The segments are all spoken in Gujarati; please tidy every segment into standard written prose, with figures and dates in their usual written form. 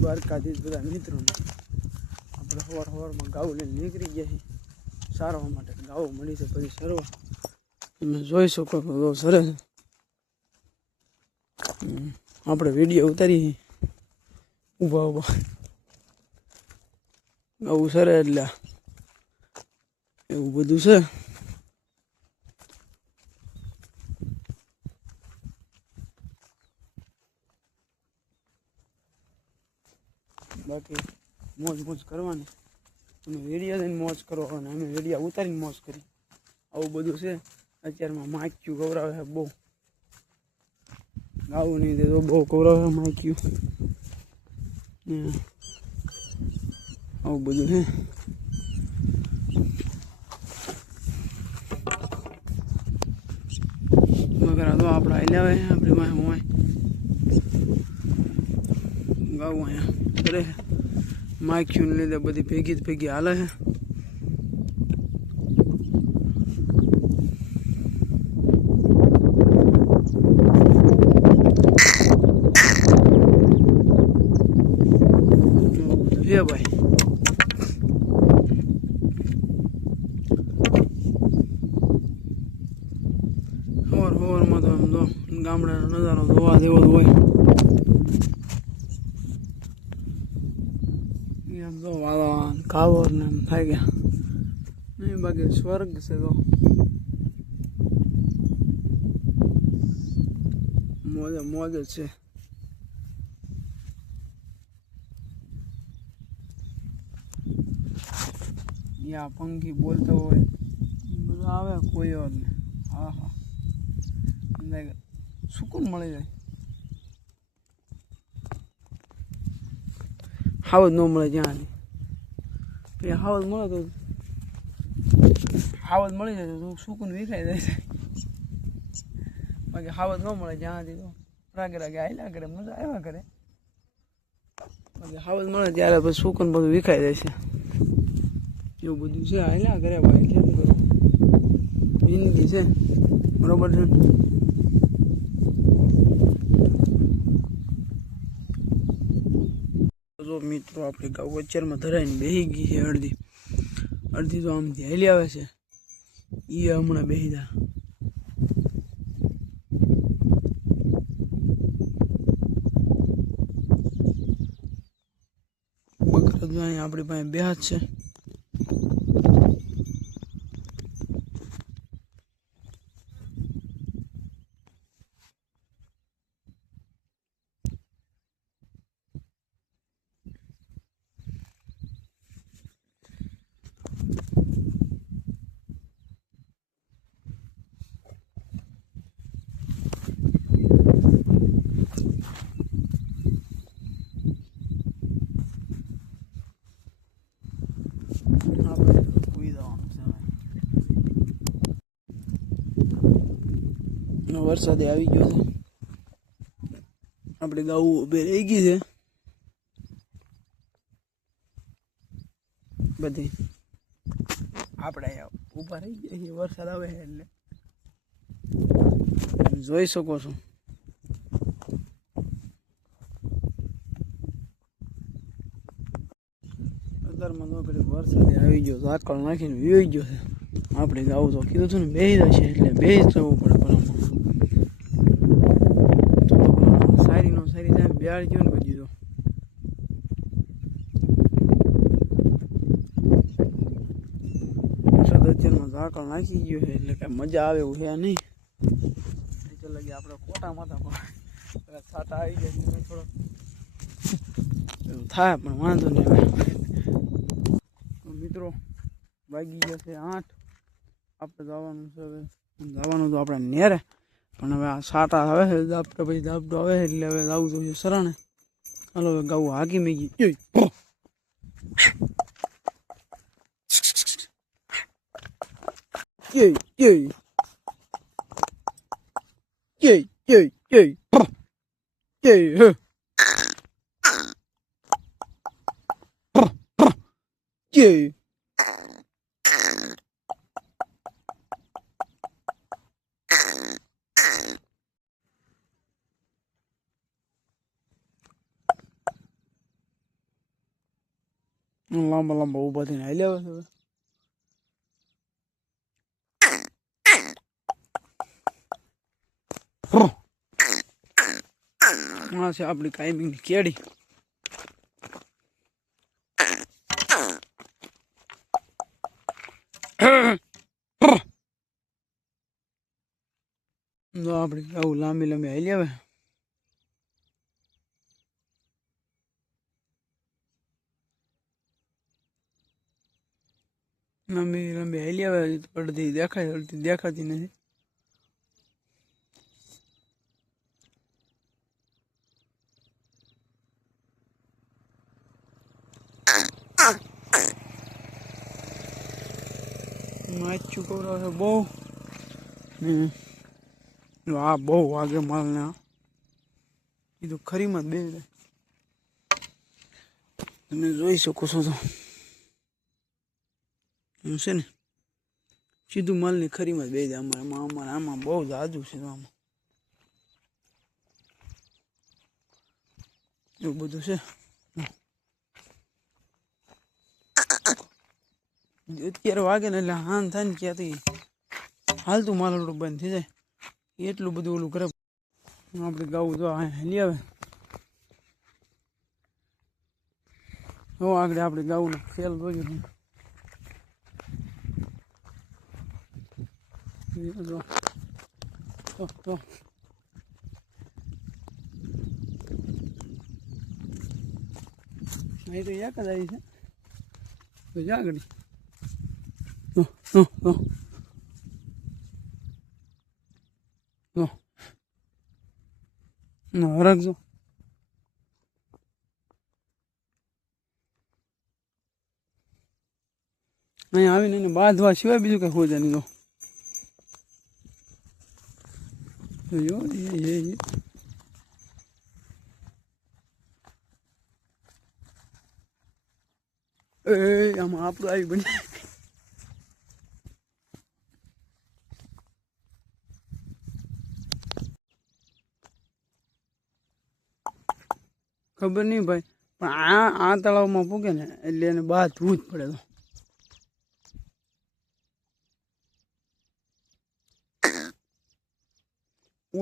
દ્વારકાધીશ બધા મિત્રોને આપણે સવારમાં ગાઉ લઈને નીકળી ગયા છીએ સારવા માટે. ગાઉ મળી છે પછી સરવા તમે જોઈ શકો છો સરસ. આપણે વિડીયો ઉતારી ઊભા ઊભા ગાઉ સરે એટલે એવું બધું છે. બાકી મોજ મોજ કરવાની. તમે વિડીયો લઈને મોજ કરો અને અમે વિડીયો ઉતારીને મોજ કરી. આવું બધું છે. અત્યારમાં માખ્યું ગૌરાવે છે બહુ. ગાવું નહીં દે તો બહુ ગૌરાવે માખ્યું. આવું બધું છે. મગર તો આપણે આવી આવે આપણી માં હોય ગાવું અહીંયા કરે માખ્યું ને લીધે બધી ભેગી હાલે છે. હે ભાઈ સવારમાં તો આમ તો ગામડાનો નજારો જોવા જેવો જ હોય. એમ તો વાળા કાવર ને એમ થાય ગયા નહીં. બાકી સ્વર્ગ છે તો મોજ જ છે. યા પંખી બોલતો હોય બધું આવે કોઈ વાર ને. હા હા સુકૂન મળી જાય. હાવજ ન મળે જ્યાં હાવજ મળે તો હાવજ મળી જાય તો સુકૂન વિખાઈ જાય છે. બાકી હાવજ ન મળે જ્યાં તો રાગે આયલા કરે મજા આવ્યા કરે. બાકી હાવજ મળે ત્યારે પછી સુકૂન બધું વિખાઈ જાય છે. એવું બધું છે. આયલા કરે ભાઈ કેમ કરું જિંદગી છે બરોબર છે. જો મિત્રો આપણે ગાઉ વચ્ચરમાં ધરાઈને બેસી ગઈ છે. અડધી તો આમથી હેલી આવે છે. એ હમણાં બેસી જા બકરા તો અહીંયા આપણી પાસે બે હાથ છે. વરસાદ આવી ગયો છે. આપણે ગાઉ ઉભે રહી ગઈ છે બધી. આપણે ઊભા રહી ગયા છીએ વરસાદ આવે એટલે જોઈ શકો છો. અત્યારમાં તો પેલી વરસાદ આવી ગયો ઝાકળ નાખીને વીવી ગયો છે. આપણે ગાઉ તો કીધું હતું ને બેસી જશે એટલે બેસી જવું પડે. સારી થાય બેહાડ ગયો ને બધી તો વરસાદ અત્યારમાં ઝાકળ નાખી ગયો છે એટલે કઈ મજા આવે એવું છે નહીં. લગી આપણે કોટામાં હતા પણ છાટા આવી જાય થોડોક એવું થાય પણ વાંધો નહીં. મિત્રો વાગી ગયા છે 8. આપણે જવાનું છે હવે. જવાનું તો આપણે નેરે પણ હવે આ સાટા આવે છે આપણે પછી ધાબડો આવે એટલે હવે જવું જોઈએ સરાણે. હાલો હવે ગાવું હાકી મેગી લાંબા લાંબા ઊભા થઈને હાલી આવે છે. આ છે આપણી કાયમીની કેડી. આપણી આવું લાંબી લાંબી હાલી આવે. લાંબી લાંબી હાલી આવે. અડધી દેખાય, અડધી દેખાતી નથી. માછું કવરાવે બહુ. આ બહુ વાગે માલને. એ તો ખરીમાં જ બે તમે જોઈ શકો છો. તો છે ને સીધું માલની ખરીમાં જ બે દે. અમારે આમાં બહુ જાજુ છે. આમાં એવું બધું છે. અત્યારે વાગે ને એટલે હાન થાય ને ક્યાંથી હાલતું માલ ઓલું બંધ થઈ જાય. એટલું બધું ઓલું કરે. આપણે ગાવું તો હેલી આવે. હો આગળ આપણે ગાવું ખેલ જોયું. તો અહીં તો એક જ આવી છે. તો જા આગળ રાખજો. અહીંયા આવીને એને બાંધવા સિવાય બીજું કઈ ખોજા નહીં. આમાં આપણું આવી બની. ખબર નહીં ભાઈ, પણ આ તળાવમાં પૂગે ને એટલે એને બહાર ધૂજ પડે. તો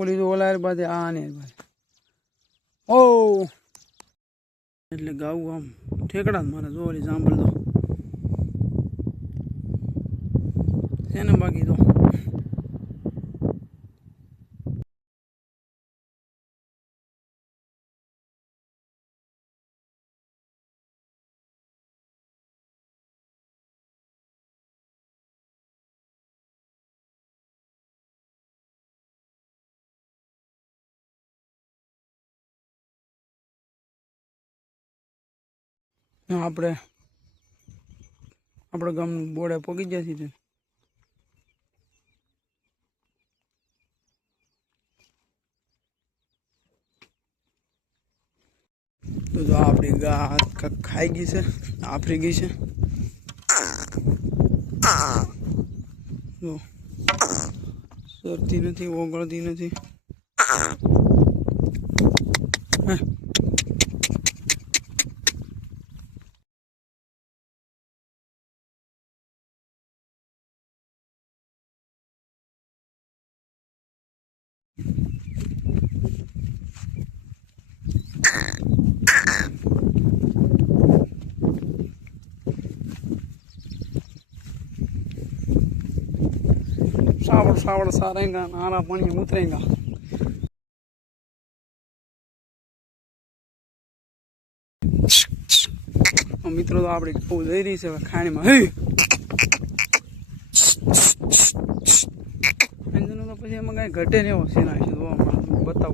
ઓલી તો ઓલા બાદ આ ને ઓ એટલે ગાવું આમ ઠેકડા મારે. જો ઓલી સાંભળ દો છે ને. બાકી તો આપણા ગામનું બોર્ડે પગી જશે. તો આપણી ગા ખાઈ ગઈ છે, આફરી ગઈ છે. સરતી નથી, ઓગળતી નથી. सावड़ सावड़ सारेगा, नारा पानी उतरेगा. मित्रों तो आप जई रही है खाने में. तो पीछे कहीं घटे नहीं हो सीना बताओ.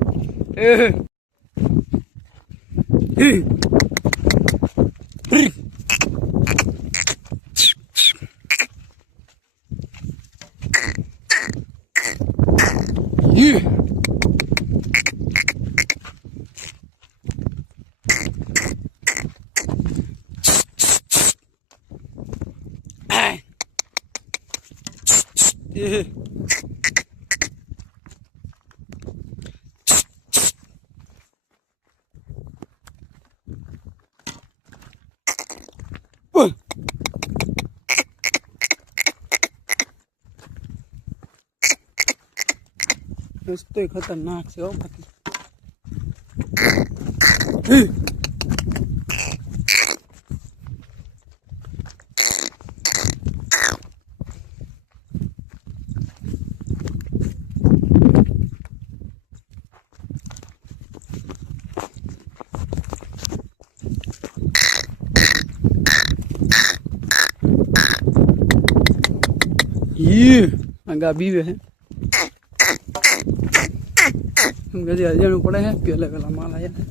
રસ્તો ખતરનાક છે હો બાકી આગા બીવે હે ગજી અજાણું પડે હે પેલા માલ આવ્યા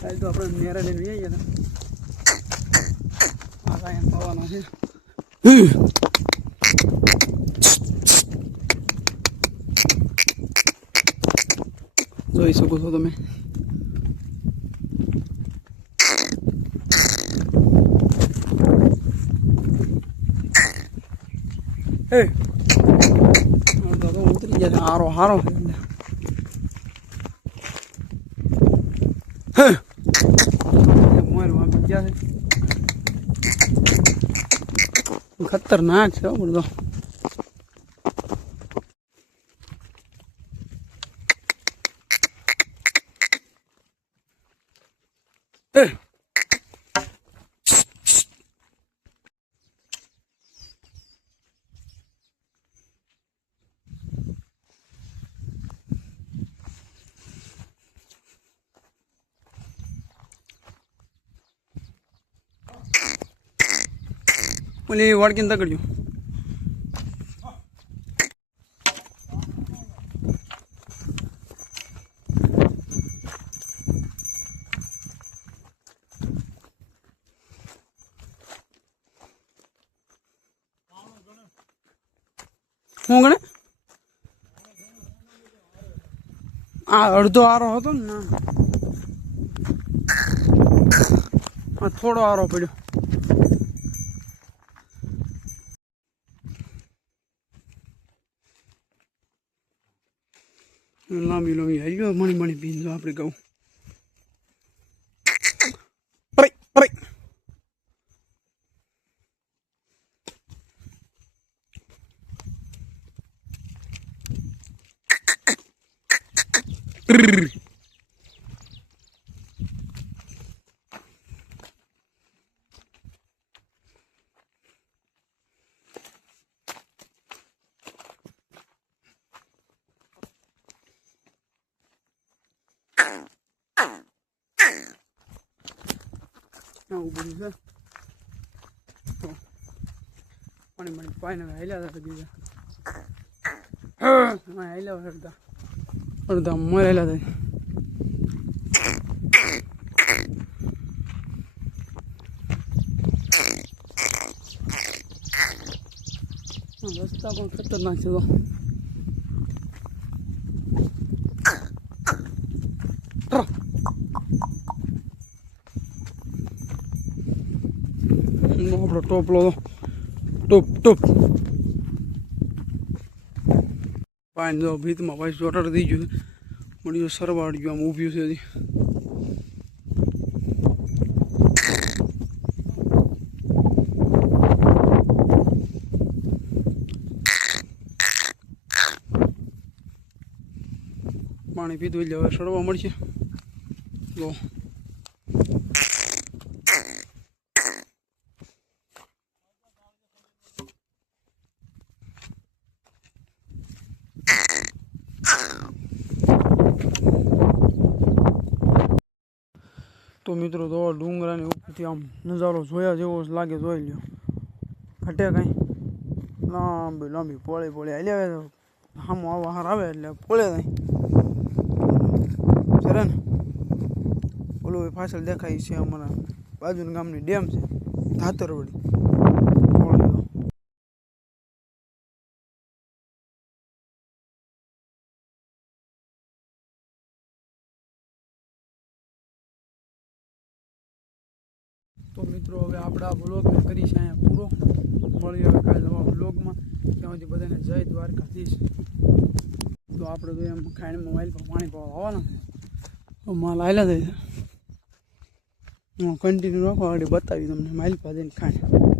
કાલ તો આપણે નેરા લઈને જઈએ ને આ કાંઈ આવવાના છે જોઈ શકો છો તમે ઉતરી ગયા હારો હારો ખતરનાક છે બધો ઓલી વાડકીને તકડ્યું શું ગણે આ અડધો આરો હતો ને ના થોડો આરો પડ્યો લાંબી લાંબી હાલ્યો મણી મણી પીંજો આપણે કહું આવું બધું છે તો પાણી પાણી પાઈને હાલ્યા હતા બીજા હાલ્યા અડધા અડધા મરેલા થાય રસ્તા પણ ખતરનાક છે તો આપણો ટોપલો ટોપ પાણી જો ભીતમાં પાછી ચોટાડ થઈ ગયું મળ્યું સરવાડ ગયું આમ ઊભ્યું છે હજી પાણી પીધું એટલે હવે સડવા મળશે જો તો મિત્રો તો ડુંગરાની ઉપરથી આમ નજારો જોયા જેવો લાગે જોઈ લ્યો ઘટે કાંઈ લાંબી લાંબી પોળે પોળે હાલી આવે તો સામો આવા હાર આવે એટલે પોળે કાંઈ સરે ને ઓલું પાછળ દેખાય છે અમારા બાજુના ગામની ડેમ છે ધાતરવડી તો મિત્રો હવે આપણે આ વ્લોગને કરીશું અહીંયા પૂરો મળીએ હવે કાલે નવા વ્લોગમાં ત્યાં સુધી બધાને જય દ્વારકાધીશ તો આપણે તો એમ ખાઈને મોબાઈલ પર પાણી પાવા આવવાના તો માલ આવેલા જાય કન્ટિન્યુ રાખો આગળ બતાવી તમને માઇલ પર જઈને ખાઈને